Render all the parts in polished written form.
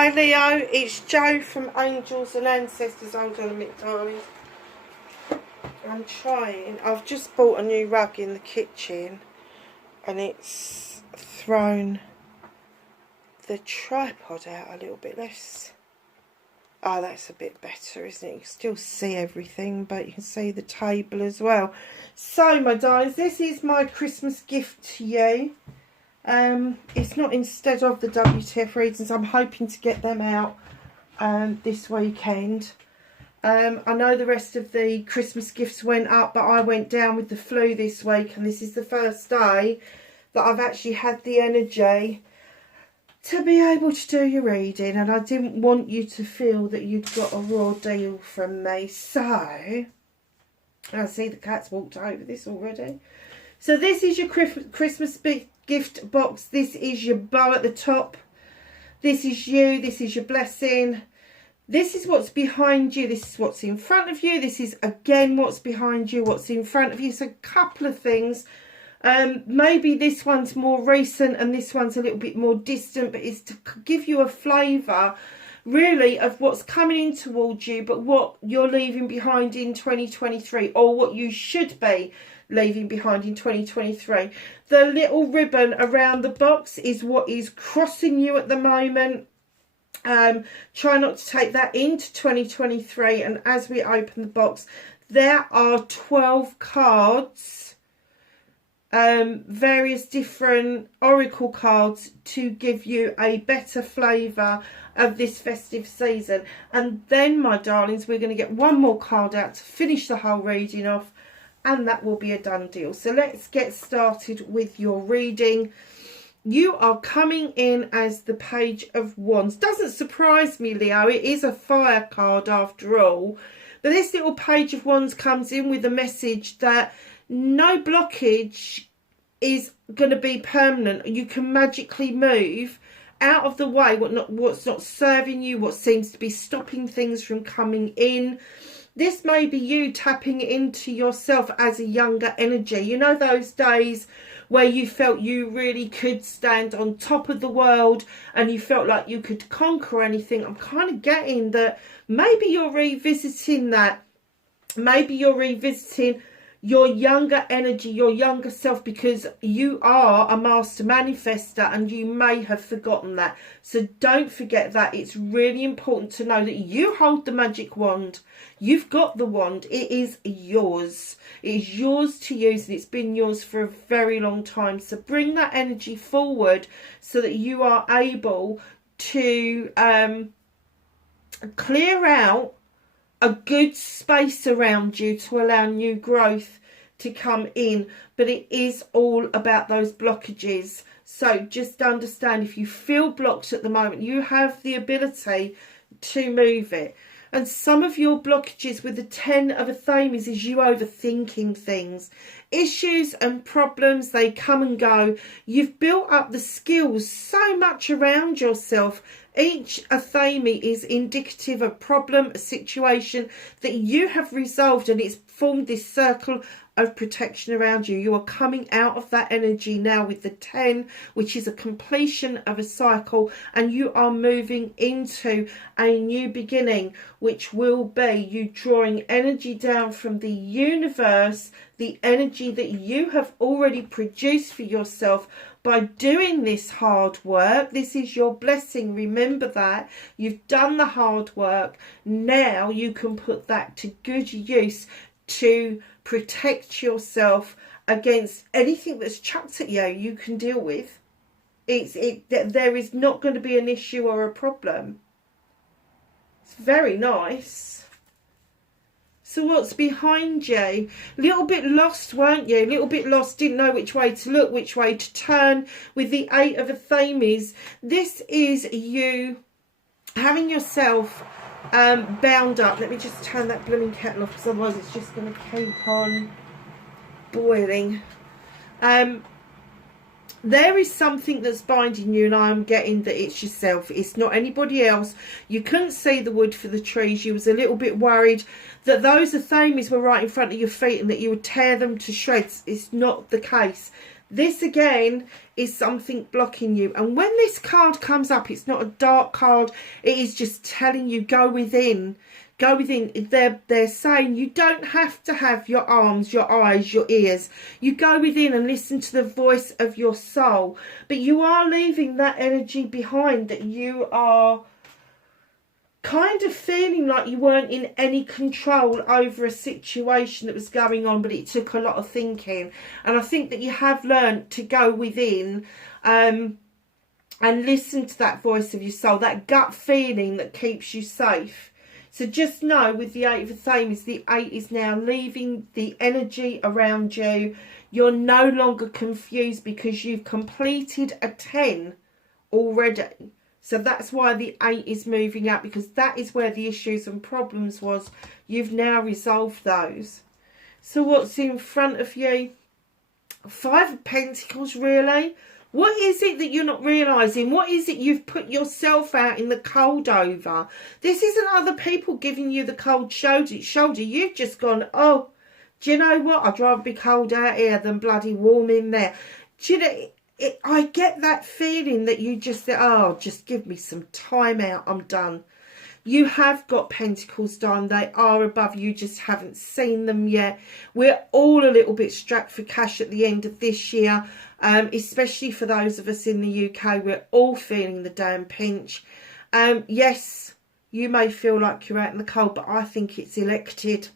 Hi Leo, it's Jo from Angels and Ancestors. Hold on a minute, darling. I'm trying. I've just bought a new rug in the kitchen and it's thrown the tripod out a little bit less. Oh, that's a bit better, isn't it? You can still see everything, but you can see the table as well. So, my darlings, this is my Christmas gift to you. It's not instead of the WTF readings. I'm hoping to get them out this weekend. I know the rest of the Christmas gifts went up, but I went down with the flu this week, and this is the first day that I've actually had the energy to be able to do your reading, and I didn't want you to feel that you'd got a raw deal from me. So, I see the cat's walked over this already. So this is your Christmas gift box. This is your bow at the top. This is you. This is your blessing. This is what's behind you. This is what's in front of you. This is again what's behind you, what's in front of you. So a couple of things. Maybe this one's more recent and this one's a little bit more distant, but it's to give you a flavour really of what's coming in towards you, but what you're leaving behind in 2023, or what you should be leaving behind in 2023. The little ribbon around the box is what is crossing you at the moment. Try not to take that into 2023, and as we open the box, there are 12 cards, various different oracle cards to give you a better flavour of this festive season. And then, my darlings, we're going to get one more card out to finish the whole reading off, and that will be a done deal. So let's get started with your reading. You are coming in as the Page of Wands. Doesn't surprise me, Leo. It is a fire card after all. But this little Page of Wands comes in with a message that no blockage is going to be permanent. You can magically move out of the way what's not serving you, what seems to be stopping things from coming in. This may be you tapping into yourself as a younger energy. You know those days where you felt you really could stand on top of the world and you felt like you could conquer anything? I'm kind of getting that maybe you're revisiting that. Maybe you're revisiting your younger energy, your younger self, because you are a master manifester and you may have forgotten that. So don't forget that. It's really important to know that you hold the magic wand. You've got the wand. It is yours. It is yours to use, and it's been yours for a very long time. So bring that energy forward so that you are able to clear out a good space around you to allow new growth to come in. But it is all about those blockages. So just understand, if you feel blocked at the moment, you have the ability to move it. And some of your blockages with the 10 of Athames is you overthinking things. Issues and problems, they come and go. You've built up the skills so much around yourself. Each Athame is indicative of a problem, a situation that you have resolved, and it's formed this circle of protection around you. You are coming out of that energy now with the 10, which is a completion of a cycle, and you are moving into a new beginning, which will be you drawing energy down from the universe, the energy that you have already produced for yourself by doing this hard work. This is your blessing. Remember that. You've done the hard work. Now you can put that to good use to protect yourself against anything that's chucked at you. You can deal with. There is not going to be an issue or a problem. It's very nice. So what's behind you? A little bit lost, weren't you? A little bit lost, didn't know which way to look, which way to turn. With the 8 of Athames, this is you having yourself bound up. Let me just turn that blooming kettle off, because otherwise it's just going to keep on boiling. There is something that's binding you, and I'm getting that it's yourself. It's not anybody else. You couldn't see the wood for the trees. You was a little bit worried that those Athames were right in front of your feet and that you would tear them to shreds. It's not the case. This again is something blocking you. And when this card comes up, it's not a dark card. It is just telling you, go within. Go within. They're saying you don't have to have your arms, your eyes, your ears. You go within and listen to the voice of your soul. But you are leaving that energy behind, that you are kind of feeling like you weren't in any control over a situation that was going on, but it took a lot of thinking. And I think that you have learned to go within and listen to that voice of your soul, that gut feeling that keeps you safe. So just know with the 8 of Thames, the 8 is now leaving the energy around you. You're no longer confused because you've completed a 10 already. So that's why the 8 is moving up, because that is where the issues and problems was. You've now resolved those. So what's in front of you? 5 of Pentacles, really? What is it that you're not realising? What is it you've put yourself out in the cold over? This isn't other people giving you the cold shoulder. You've just gone, oh, do you know what? I'd rather be cold out here than bloody warm in there. Do you know, I get that feeling that you just say, oh, just give me some time out. I'm done. You have got Pentacles down. They are above you, just haven't seen them yet. We're all a little bit strapped for cash at the end of this year, especially for those of us in the UK. We're all feeling the damn pinch. Yes, you may feel like you're out in the cold, but I think it's elected.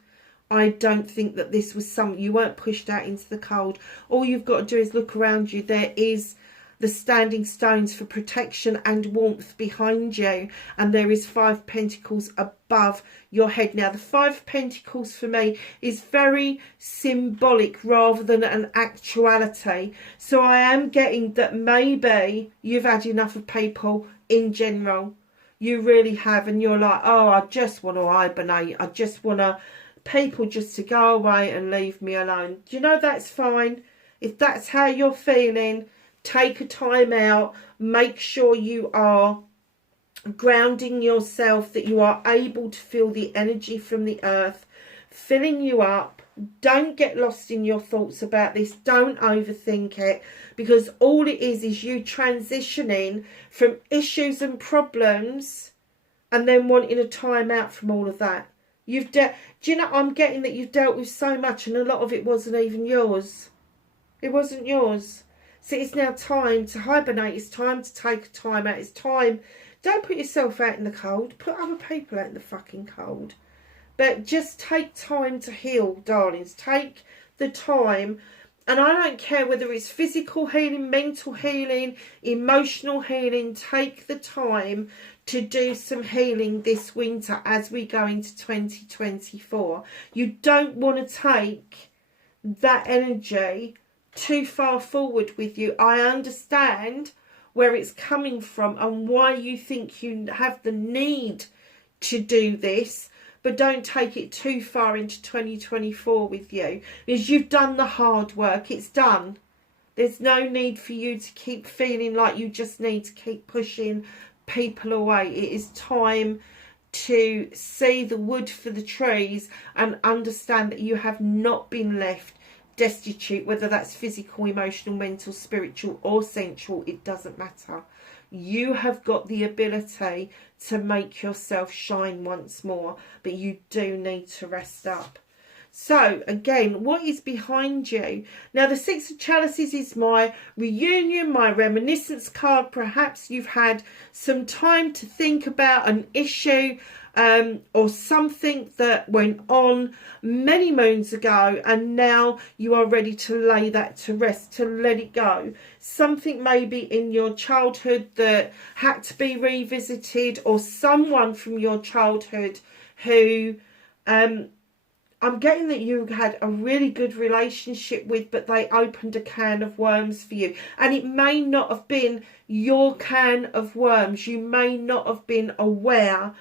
I don't think that this was something, you weren't pushed out into the cold. All you've got to do is look around you. There is the standing stones for protection and warmth behind you, and there is 5 Pentacles above your head. Now the 5 Pentacles for me is very symbolic rather than an actuality. So I am getting that maybe you've had enough of people in general. You really have, and you're like, oh, I just want to hibernate. I just want to people just to go away and leave me alone. Do you know, that's fine. If that's how you're feeling, take a time out. Make sure you are grounding yourself, that you are able to feel the energy from the earth filling you up. Don't get lost in your thoughts about this. Don't overthink it, because all it is you transitioning from issues and problems and then wanting a time out from all of that. Do you know, I'm getting that you've dealt with so much and a lot of it wasn't even yours. It wasn't yours. So it's now time to hibernate. It's time to take a time out. It's time. Don't put yourself out in the cold. Put other people out in the fucking cold. But just take time to heal, darlings. Take the time. And I don't care whether it's physical healing, mental healing, emotional healing. Take the time to do some healing this winter as we go into 2024. You don't want to take that energy too far forward with you. I understand where it's coming from and why you think you have the need to do this, but don't take it too far into 2024 with you, because you've done the hard work. It's done. There's no need for you to keep feeling like you just need to keep pushing people away. It is time to see the wood for the trees and understand that you have not been left destitute, whether that's physical, emotional, mental, spiritual or sensual. It doesn't matter. You have got the ability to make yourself shine once more, but you do need to rest up. So again, what is behind you? Now the 6 of Chalices is my reunion, my reminiscence card. Perhaps you've had some time to think about an issue or something that went on many moons ago, and now you are ready to lay that to rest, to let it go. Something maybe in your childhood that had to be revisited, or someone from your childhood who I'm getting that you had a really good relationship with, but they opened a can of worms for you. And it may not have been your can of worms. You may not have been aware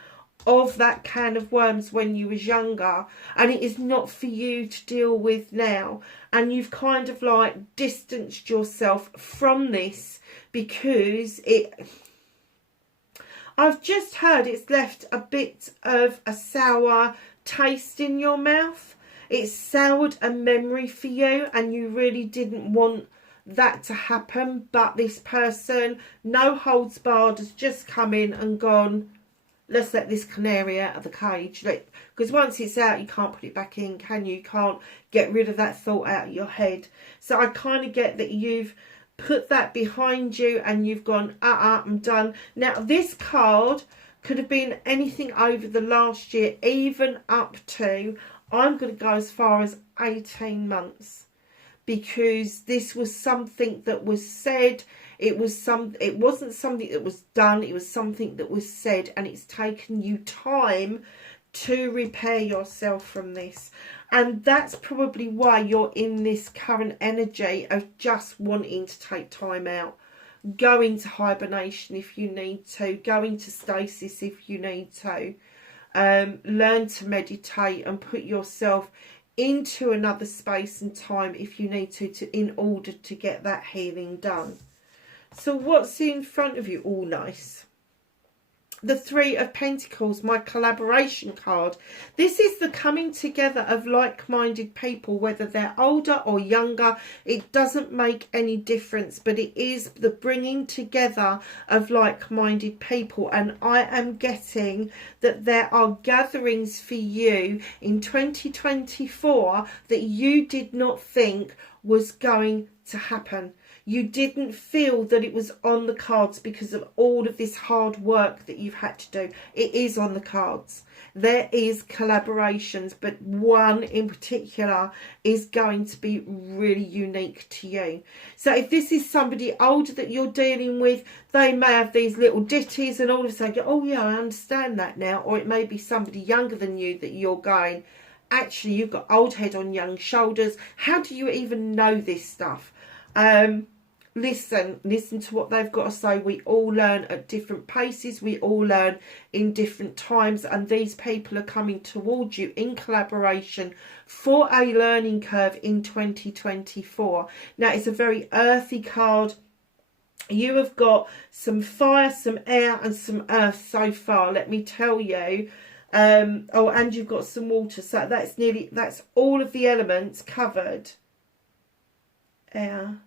of that can of worms when you was younger, and it is not for you to deal with now. And you've kind of like distanced yourself from this because I've just heard it's left a bit of a sour taste in your mouth. It's soured a memory for you, and you really didn't want that to happen, but this person, no holds barred, has just come in and gone, let's let this canary out of the cage. Because once it's out, you can't put it back in, can you? You can't get rid of that thought out of your head. So I kind of get that you've put that behind you and you've gone, I'm done. Now, this card could have been anything over the last year, even up to, I'm going to go as far as 18 months. Because this was something that was said, it wasn't something that was done, it was something that was said, and it's taken you time to repair yourself from this. And that's probably why you're in this current energy of just wanting to take time out. Go into hibernation if you need to, go into stasis if you need to, learn to meditate and put yourself into another space and time if you need to in order to get that healing done. So what's in front of you? All nice. The Three of Pentacles, my collaboration card. This is the coming together of like-minded people, whether they're older or younger. It doesn't make any difference, but it is the bringing together of like-minded people. And I am getting that there are gatherings for you in 2024 that you did not think was going to happen. You didn't feel that it was on the cards because of all of this hard work that you've had to do. It is on the cards. There is collaborations, but one in particular is going to be really unique to you. So if this is somebody older that you're dealing with, they may have these little ditties and all of a sudden go, oh yeah, I understand that now. Or it may be somebody younger than you that you're going, actually, you've got old head on young shoulders. How do you even know this stuff? Listen to what they've got to say. We all learn at different paces. We all learn in different times. And these people are coming towards you in collaboration for a learning curve in 2024. Now, it's a very earthy card. You have got some fire, some air and some earth so far, let me tell you. Oh, and you've got some water. So that's all of the elements covered. Air.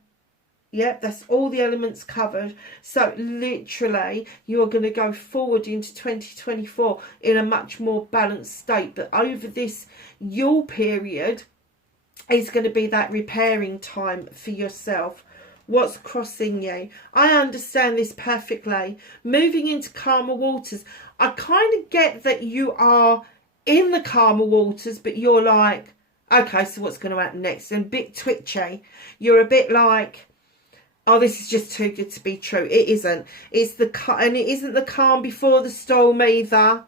Yep, that's all the elements covered. So literally, you're going to go forward into 2024 in a much more balanced state. But over this Yule period is going to be that repairing time for yourself. What's crossing you? I understand this perfectly. Moving into calmer waters. I kind of get that you are in the calmer waters, but you're like, okay, so what's going to happen next? And a bit twitchy. You're a bit like, oh, this is just too good to be true. It isn't. And it isn't the calm before the storm either.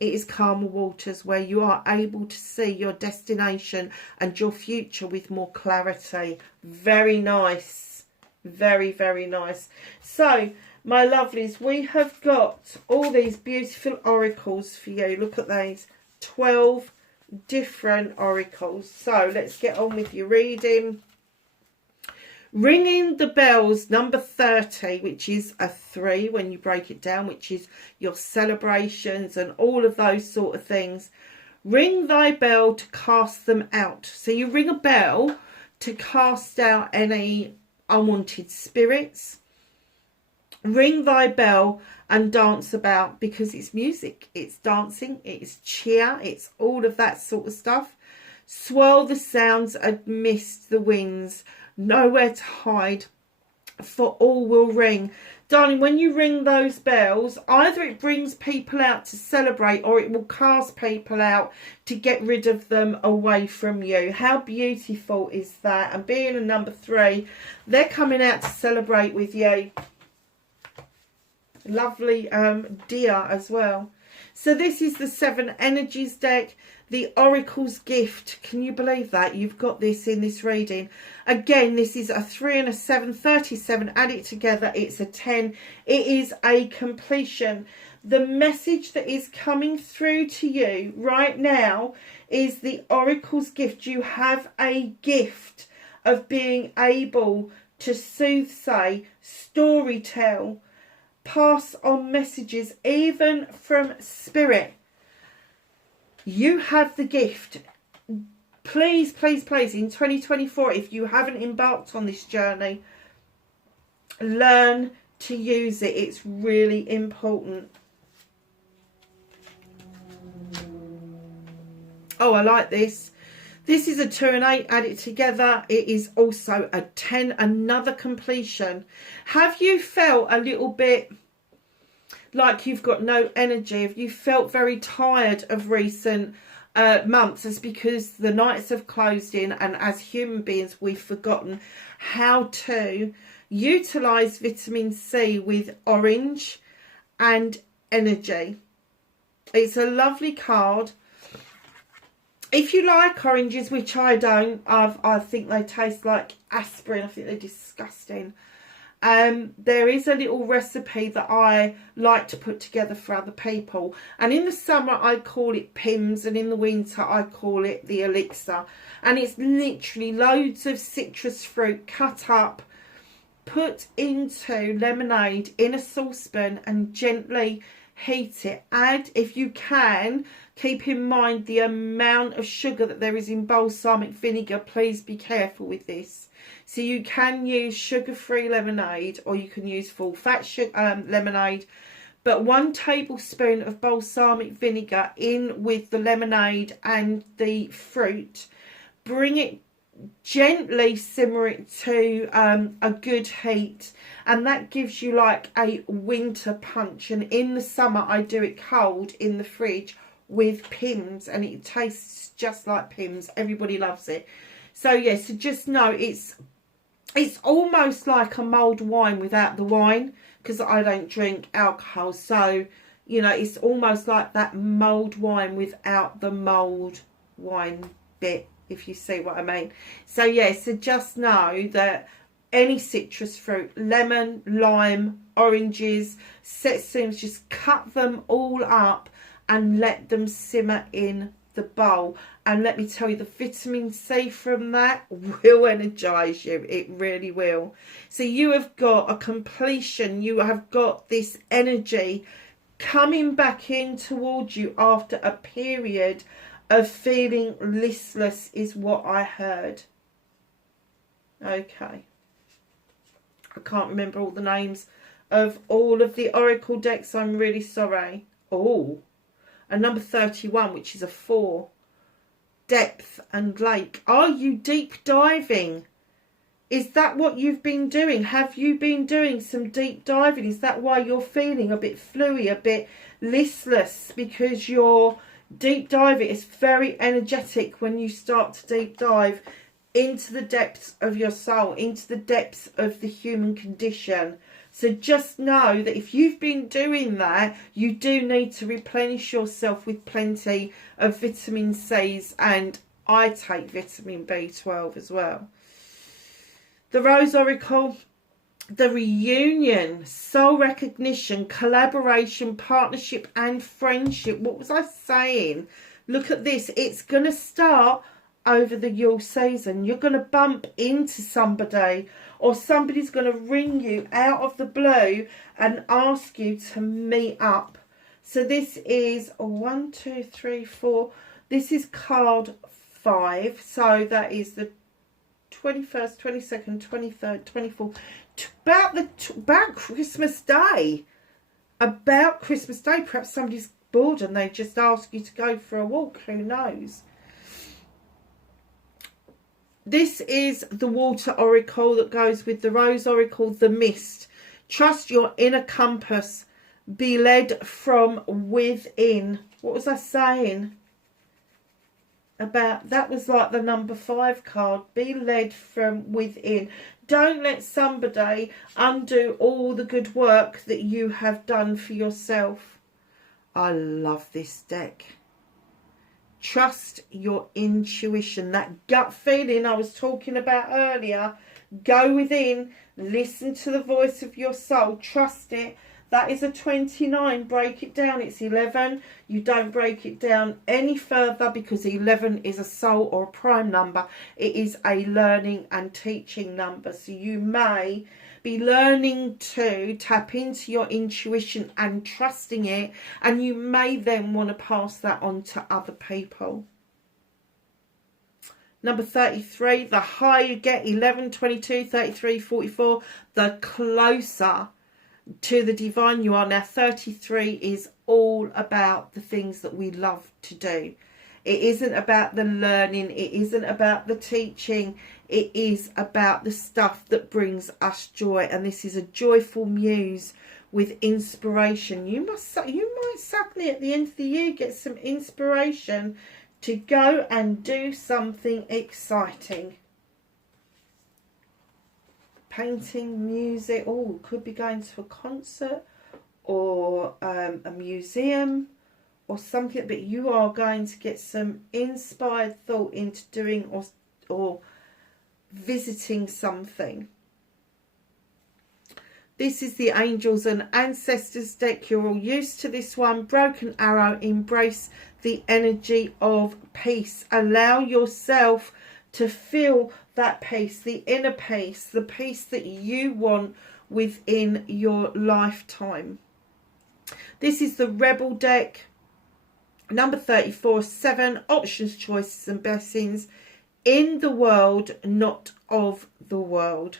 It is calmer waters where you are able to see your destination and your future with more clarity. Very nice. Very, very nice. So, my lovelies, we have got all these beautiful oracles for you. Look at these. 12 different oracles. So, let's get on with your reading. Ringing the bells, number 30, which is a 3 when you break it down, which is your celebrations and all of those sort of things. Ring thy bell to cast them out. So you ring a bell to cast out any unwanted spirits. Ring thy bell and dance about, because it's music, it's dancing, it's cheer, it's all of that sort of stuff. Swirl the sounds amidst the winds. Nowhere to hide, for all will ring. Darling, when you ring those bells, either it brings people out to celebrate or it will cast people out to get rid of them away from you. How beautiful is that? And being a number 3, they're coming out to celebrate with you. Lovely deer as well. So this is the 7 Energies deck. The Oracle's Gift. Can you believe that? You've got this in this reading. Again, this is a 3 and a 7. 37. Add it together. It's a 10. It is a completion. The message that is coming through to you right now is the Oracle's Gift. You have a gift of being able to soothsay, storytell, pass on messages, even from spirit. You have the gift. please, please, please, in 2024, if you haven't embarked on this journey, learn to use it. It's really important. Oh, I like this. This is a 2 and 8. Add it together. It is also a 10. Another completion. Have you felt a little bit like you've got no energy? Have you felt very tired of recent months? It's because the nights have closed in, and as human beings, we've forgotten how to utilize vitamin C with orange and energy. It's a lovely card. If you like oranges, which I don't, I think they taste like aspirin. I think they're disgusting. There is a little recipe that I like to put together for other people. And in the summer, I call it Pims. And in the winter, I call it the Elixir. And it's literally loads of citrus fruit cut up, put into lemonade in a saucepan and gently heat it. Add, if you can, keep in mind the amount of sugar that there is in balsamic vinegar. Please be careful with this. So you can use sugar-free lemonade, or you can use full fat lemonade. But 1 tablespoon of balsamic vinegar in with the lemonade and the fruit. Bring it, gently simmer it to a good heat, and that gives you like a winter punch. And in the summer, I do it cold in the fridge with Pims, and it tastes just like Pims. Everybody loves it. So yes, so just know it's almost like a mulled wine without the wine, because I don't drink alcohol. So, you know, it's almost like that mulled wine without the mulled wine bit, if you see what I mean. So yeah, so just know that any citrus fruit, lemon, lime, oranges, setsumes, just cut them all up and let them simmer in the bowl. And let me tell you, the vitamin C from that will energize you. It really will. So you have got a completion. You have got this energy coming back in towards you after a period of feeling listless, is what I heard. Okay. I can't remember all the names of all of the oracle decks. I'm really sorry. Oh, a number 31, which is a 4. Depth and lake. Are you deep diving? Is that what you've been doing? Have you been doing some deep diving? Is that why you're feeling a bit fluey, a bit listless? Because you're deep diving. It's very energetic when you start to deep dive into the depths of your soul, into the depths of the human condition. So just know that if you've been doing that, you do need to replenish yourself with plenty of vitamin C's, and I take vitamin B12 as well. The Rose Oracle, the reunion, soul recognition, collaboration, partnership and friendship. What was I saying? Look at this. It's going to start over the Yule season. You're going to bump into somebody, or somebody's going to ring you out of the blue and ask you to meet up. So this is 1, 2, 3, 4. This is card 5. So that is the 21st, 22nd, 23rd, 24th. About Christmas Day. About Christmas Day. Perhaps somebody's bored and they just ask you to go for a walk. Who knows? This is the Water Oracle that goes with the Rose Oracle, the Mist. Trust your inner compass. Be led from within. What was I saying? About that was like the number 5 card. Be led from within. Don't let somebody undo all the good work that you have done for yourself. I love this deck. Trust your intuition, that gut feeling I was talking about earlier. Go within, listen to the voice of your soul, trust it. That is a 29. Break it down. It's 11. You don't break it down any further, because 11 is a soul or a prime number. It is a learning and teaching number. So you may be learning to tap into your intuition and trusting it, and you may then want to pass that on to other people. Number 33, the higher you get, 11, 22, 33, 44, the closer to the divine you are. Now 33 is all about the things that we love to do. It isn't about the learning, it isn't about the teaching, it is about the stuff that brings us joy. And this is a joyful muse with inspiration. You might suddenly at the end of the year get some inspiration to go and do something exciting. Painting, music, oh, could be going to a concert or a museum or something, but you are going to get some inspired thought into doing or visiting something. This is the Angels and Ancestors deck. You're all used to this one. Broken Arrow, embrace the energy of peace. Allow yourself to feel that peace, the inner peace, the peace that you want within your lifetime. This is the Rebel deck. Number 34, 7 options, choices and blessings in the world, not of the world.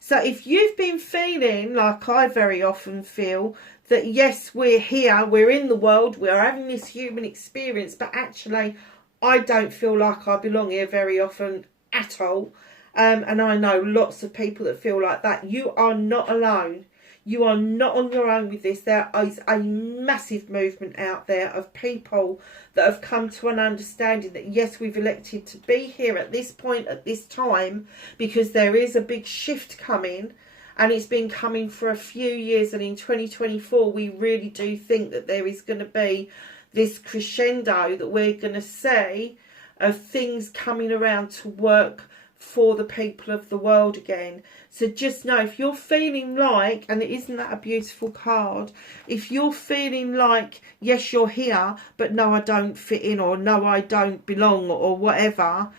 So if you've been feeling like I very often feel that yes, we're here, we're in the world, we're having this human experience, but actually I don't feel like I belong here very often at all. And I know lots of people that feel like that. You are not alone. You are not on your own with this. There is a massive movement out there of people that have come to an understanding that yes, we've elected to be here at this point, at this time, because there is a big shift coming, and it's been coming for a few years. And in 2024, we really do think that there is going to be this crescendo that we're going to see of things coming around to work for the people of the world again. So just know, if you're feeling like, and isn't that a beautiful card, if you're feeling like yes, you're here, but no, I don't fit in, or no, I don't belong, or whatever,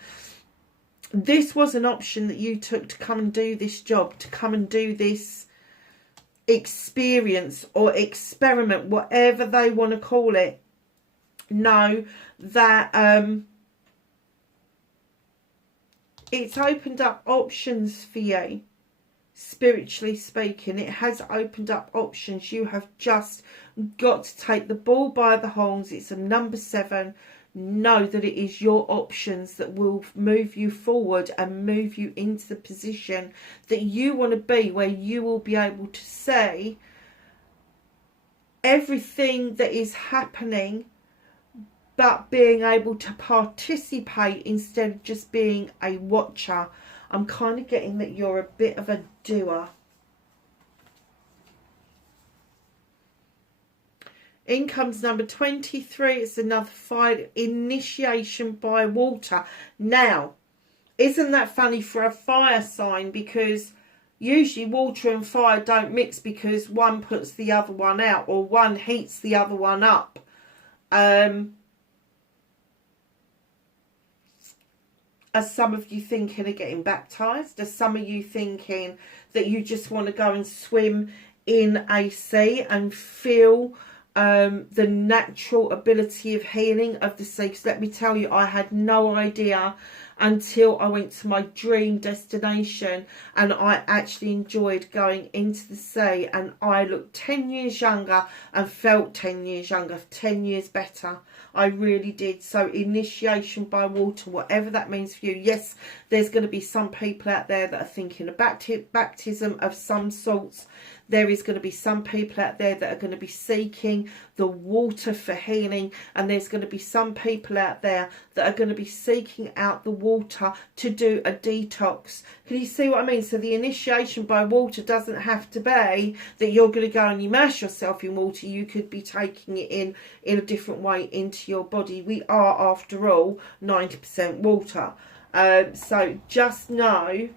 this was an option that you took to come and do this job, to come and do this experience or experiment, whatever they want to call it. Know that it's opened up options for you, spiritually speaking. It has opened up options. You have just got to take the bull by the horns. It's a number 7. Know that it is your options that will move you forward and move you into the position that you want to be, where you will be able to say everything that is happening, but being able to participate instead of just being a watcher. I'm kind of getting that you're a bit of a doer. In comes number 23. It's another 5, initiation by water. Now, isn't that funny for a fire sign? Because usually water and fire don't mix, because one puts the other one out, or one heats the other one up. Are some of you thinking of getting baptised? Are some of you thinking that you just want to go and swim in a sea and feel the natural ability of healing of the sea? Because let me tell you, I had no idea until I went to my dream destination, and I actually enjoyed going into the sea, and I looked 10 years younger and felt 10 years younger, 10 years better. I really did. So initiation by water, whatever that means for you. Yes, there's going to be some people out there that are thinking of baptism of some sorts. There is going to be some people out there that are going to be seeking the water for healing. And there's going to be some people out there that are going to be seeking out the water to do a detox. Can you see what I mean? So the initiation by water doesn't have to be that you're going to go and immerse yourself in water. You could be taking it in a different way into your body. We are, after all, 90% water. So just know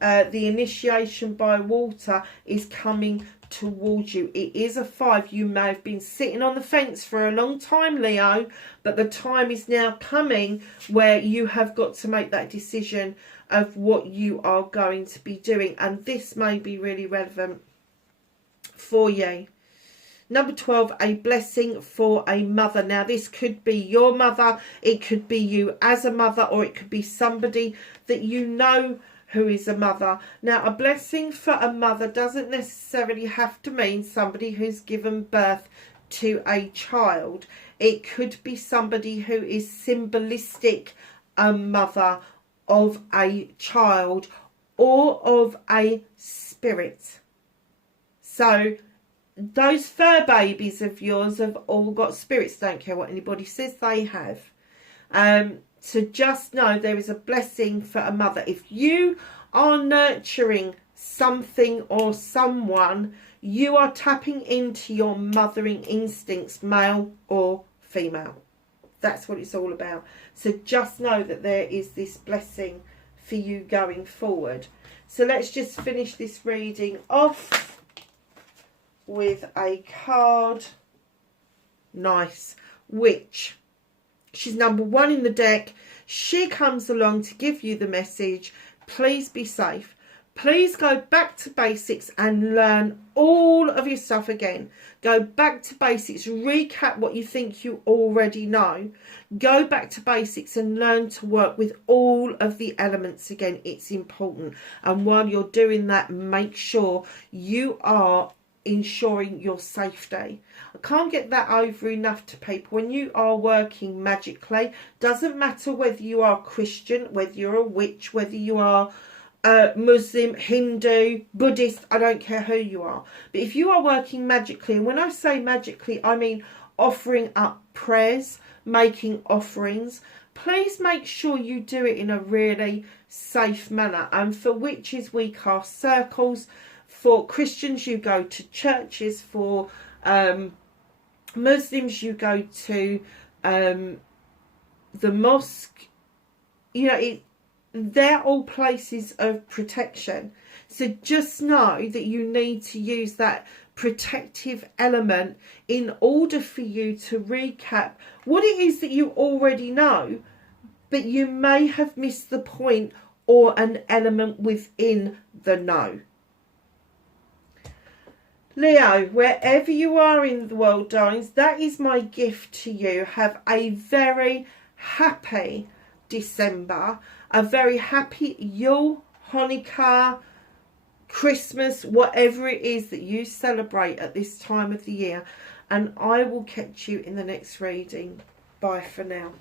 the initiation by water is coming towards you. It is a 5. You may have been sitting on the fence for a long time, Leo, but the time is now coming where you have got to make that decision of what you are going to be doing, and this may be really relevant for you. Number 12, a blessing for a mother. Now, this could be your mother, it could be you as a mother, or it could be somebody that you know who is a mother. Now, a blessing for a mother doesn't necessarily have to mean somebody who's given birth to a child. It could be somebody who is symbolistic, a mother of a child or of a spirit. So those fur babies of yours have all got spirits. Don't care what anybody says, they have. So just know there is a blessing for a mother. If you are nurturing something or someone, you are tapping into your mothering instincts, male or female. That's what it's all about. So just know that there is this blessing for you going forward. So let's just finish this reading off with a card. Nice. Witch. She's number 1 in the deck. She comes along to give you the message. Please be safe. Please go back to basics and learn all of your stuff again. Go back to basics. Recap what you think you already know. Go back to basics and learn to work with all of the elements again. It's important. And while you're doing that, make sure you are ensuring your safety. I can't get that over enough to people. When you are working magically, doesn't matter whether you are Christian, whether you're a witch, whether you are Muslim, Hindu, Buddhist, I don't care who you are. But if you are working magically, and when I say magically, I mean offering up prayers, making offerings, please make sure you do it in a really safe manner. And for witches, we cast circles. For Christians, you go to churches. For Muslims, you go to the mosque. You know, they're all places of protection. So just know that you need to use that protective element in order for you to recap what it is that you already know, but you may have missed the point or an element within the know. Leo, wherever you are in the world, darlings, that is my gift to you. Have a very happy December, a very happy Yule, Hanukkah, Christmas, whatever it is that you celebrate at this time of the year. And I will catch you in the next reading. Bye for now.